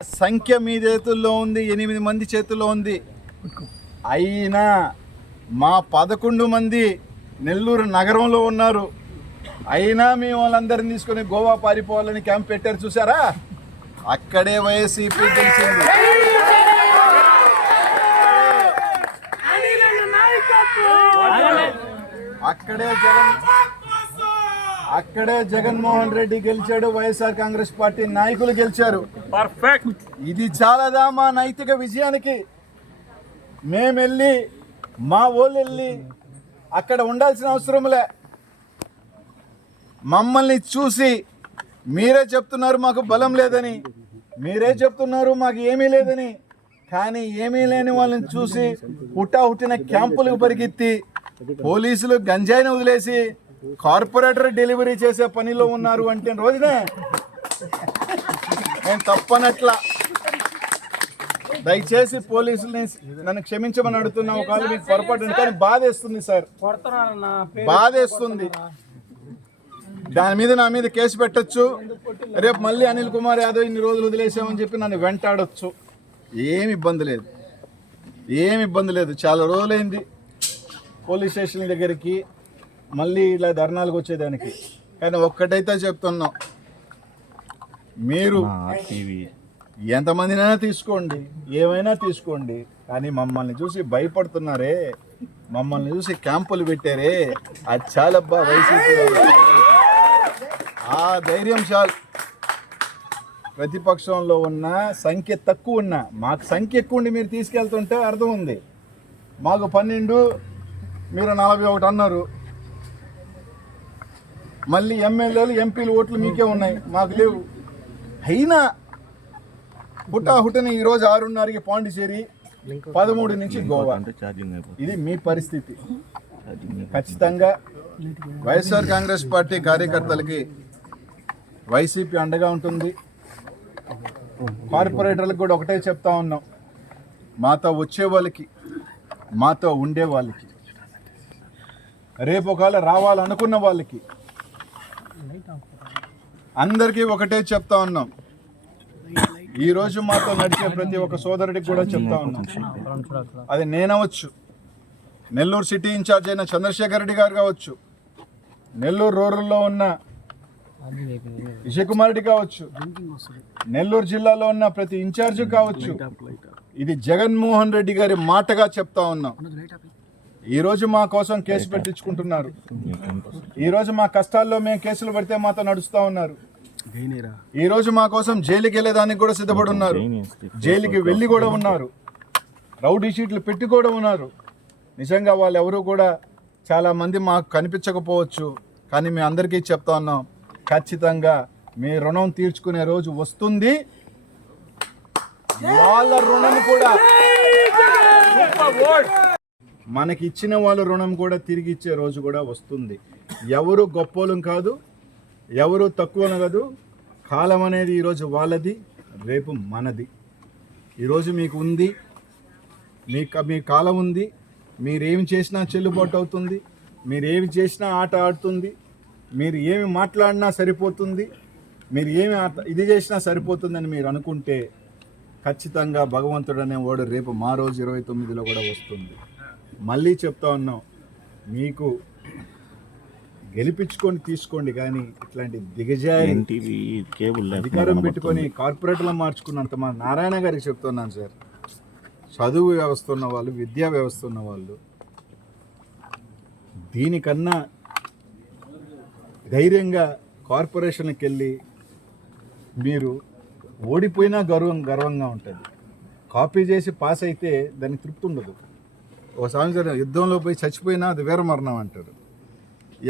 సంఖ్య మీ చేతుల్లో ఉంది, 8 మంది చేతుల్లో ఉంది. అయినా మా 11 మంది నెల్లూరు నగరంలో ఉన్నారు. అయినా మేము వాళ్ళందరినీ తీసుకొని గోవా పారిపోవాలని క్యాంప్ పెట్టారు, చూసారా? అక్కడే వైసీపీ గెలిచింది. అక్కడే జగన్మోహన్ రెడ్డి గెలిచాడు, వైఎస్ఆర్ కాంగ్రెస్ పార్టీ నాయకులు గెలిచారు. పర్ఫెక్ట్. ఇది చాలాదా మా నైతిక విజయానికి? మేము వెళ్ళి మా వాళ్ళు వెళ్ళి అక్కడ ఉండాల్సిన అవసరంలే. మమ్మల్ని చూసి మీరే చెప్తున్నారు మాకు బలం లేదని, మీరే చెప్తున్నారు మాకు ఏమీ లేదని. కానీ ఏమీ లేని వాళ్ళని చూసి హుట్టిన క్యాంపులకు పరిగెత్తి పోలీసులు గంజాయిని వదిలేసి కార్పొరేటర్ డెలివరీ చేసే పనిలో ఉన్నారు అంటే రోజునే నేను తప్పనట్లా. దయచేసి పోలీసుల్ని నన్ను క్షమించమని అడుగుతున్నా. ఒకవేళ మీకు పొరపాటు, కానీ బాధేస్తుంది సార్, బాధేస్తుంది. దాని మీద నా మీద కేసు పెట్టచ్చు. రేపు మళ్ళీ అనిల్ కుమార్ యాదవ్ ఇన్ని రోజులు వదిలేసామని చెప్పి నన్ను వెంటాడొచ్చు. ఏమి ఇబ్బంది లేదు, ఏమి ఇబ్బంది లేదు. చాలా రోజులైంది పోలీస్ స్టేషన్ దగ్గరికి మళ్ళీ ఇలా ధర్నాలకు వచ్చేదానికి. కానీ ఒక్కటైతే చెప్తున్నాం, మీరు ఎంతమందినైనా తీసుకోండి, ఏమైనా తీసుకోండి, కానీ మమ్మల్ని చూసి భయపడుతున్నారే, మమ్మల్ని చూసి క్యాంపులు పెట్టారే, అది చాలబ్బా వైసీపీ. ఆ ధైర్యం చాలు. ప్రతిపక్షంలో ఉన్న సంఖ్య తక్కువ ఉన్నా, మాకు సంఖ్య ఎక్కువ ఉండి మీరు తీసుకెళ్తుంటే అర్థం ఉంది. మాకు 12, మీరు 41 అన్నారు. మళ్ళీ ఎమ్మెల్యేలు ఎంపీలు ఓట్లు మీకే ఉన్నాయి, మాకు లేవు. అయినా హుటాహుటని ఈరోజు 6:30కి పాండిచేరి, 13 నుంచి గోవా. ఇది మీ పరిస్థితి. ఖచ్చితంగా వైఎస్ఆర్ కాంగ్రెస్ పార్టీ కార్యకర్తలకి వైసీపీ అండగా ఉంటుంది. కార్పొరేటర్లకు కూడా ఒకటే చెప్తా ఉన్నాం, మాతో వచ్చే వాళ్ళకి, మాతో ఉండే వాళ్ళకి, రేపు ఒకవేళ రావాలనుకున్న వాళ్ళకి అందరికీ ఒకటే చెప్తా ఉన్నాం. ఈరోజు మాతో నడిచే ప్రతి ఒక్క సోదరుడికి కూడా చెప్తా ఉన్నాం. అది నేనవచ్చు, నెల్లూరు సిటీ ఇన్ఛార్జ్ అయిన చంద్రశేఖర్ రెడ్డి గారు కావచ్చు, నెల్లూరు రూరల్లో ఉన్న విజయ్ కుమార్ రెడ్డి కావచ్చు, నెల్లూరు జిల్లాలో ఉన్న ప్రతి ఇన్ఛార్జ్ కావచ్చు. ఇది జగన్మోహన్ రెడ్డి గారి మాటగా చెప్తా ఉన్నాం. ఈరోజు మా కోసం కేసు పెట్టించుకుంటున్నారు. ఈరోజు మా కష్టాల్లో మేము కేసులు పడితే మాతో నడుస్తూ ఉన్నారు. ఈరోజు మా కోసం జైలుకి వెళ్ళేదానికి కూడా సిద్ధపడి ఉన్నారు, జైలుకి వెళ్ళి కూడా ఉన్నారు, రౌడీ షీట్లు పెట్టి కూడా ఉన్నారు. నిజంగా వాళ్ళు ఎవరు కూడా చాలామంది మాకు కనిపించకపోవచ్చు, కానీ మేము అందరికీ చెప్తా ఉన్నాం, ఖచ్చితంగా మీ రుణం తీర్చుకునే రోజు వస్తుంది. వాళ్ళ రుణం కూడా, మనకి ఇచ్చిన వాళ్ళ రుణం కూడా తిరిగి ఇచ్చే రోజు కూడా వస్తుంది. ఎవరు గొప్పోలం కాదు, ఎవరు తక్కువను కాదు. కాలం అనేది ఈరోజు వాళ్ళది, రేపు మనది. ఈరోజు మీకు ఉంది, మీ కాలం ఉంది. మీరేమి చేసినా చెల్లుబాటు అవుతుంది, మీరేమి చేసినా ఆట ఆడుతుంది, మీరు ఏమి మాట్లాడినా సరిపోతుంది, మీరు ఏమి ఇది చేసినా సరిపోతుందని మీరు అనుకుంటే ఖచ్చితంగా భగవంతుడు అనేవాడు రేపు మా రోజు 29లో కూడా వస్తుంది. మళ్ళీ చెప్తా ఉన్నాం, మీకు గెలిపించుకొని తీసుకోండి, కానీ ఇట్లాంటి దిగజారి అధికారం పెట్టుకొని కార్పొరేటర్లు మార్చుకున్నంత. మా నారాయణ గారికి చెప్తున్నాను సార్, చదువు వ్యవస్థ ఉన్న వాళ్ళు, విద్యా వ్యవస్థ ఉన్న వాళ్ళు దీనికన్నా ధైర్యంగా కార్పొరేషన్కి వెళ్ళి మీరు ఓడిపోయినా గర్వంగా ఉంటుంది. కాపీ చేసి పాస్ అయితే దానికి తృప్తి ఉండదు. ఒక సంవత్సరం యుద్ధంలో పోయి చచ్చిపోయినా అది వీరమరణం అంటారు.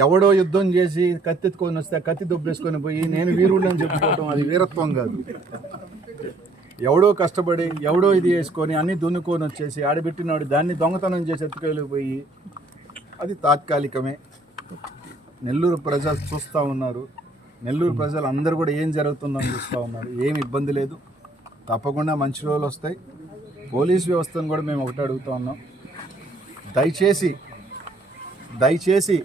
ఎవడో యుద్ధం చేసి కత్తెత్తుకొని వస్తే కత్తి దొబ్బేసుకొని పోయి నేను వీరుడు అని చెప్పుకోవటం అది వీరత్వం కాదు. ఎవడో కష్టపడి ఎవడో ఇది వేసుకొని అన్నీ దున్నుకొని వచ్చేసి ఆడబెట్టినాడు దాన్ని దొంగతనం చేసి ఎత్తుకెళ్ళిపోయి అది తాత్కాలికమే. నెల్లూరు ప్రజలు చూస్తూ ఉన్నారు, నెల్లూరు ప్రజలు అందరూ కూడా ఏం జరుగుతుందో అని చూస్తూ ఉన్నారు. ఏమి ఇబ్బంది లేదు, తప్పకుండా మంచి రోజులు వస్తాయి. పోలీస్ వ్యవస్థను కూడా మేము ఒకటే అడుగుతూ ఉన్నాం, దయచేసి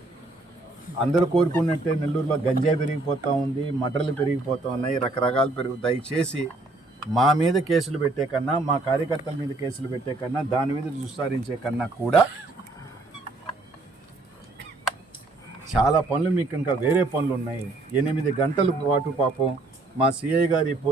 అందరూ కోరుకున్నట్టే నెల్లూరులో గంజాయి పెరిగిపోతూ ఉంది, మటర్లు పెరిగిపోతూ ఉన్నాయి, రకరకాలు దయచేసి మా మీద కేసులు పెట్టే కన్నా, మా కార్యకర్తల మీద కేసులు పెట్టే కన్నా, దాని మీద దుస్సారించే కన్నా కూడా చాలా పనులు మీకు ఇంకా వేరే పనులు ఉన్నాయి. 8 గంటల పాటు పాపం మా సిఐ గారి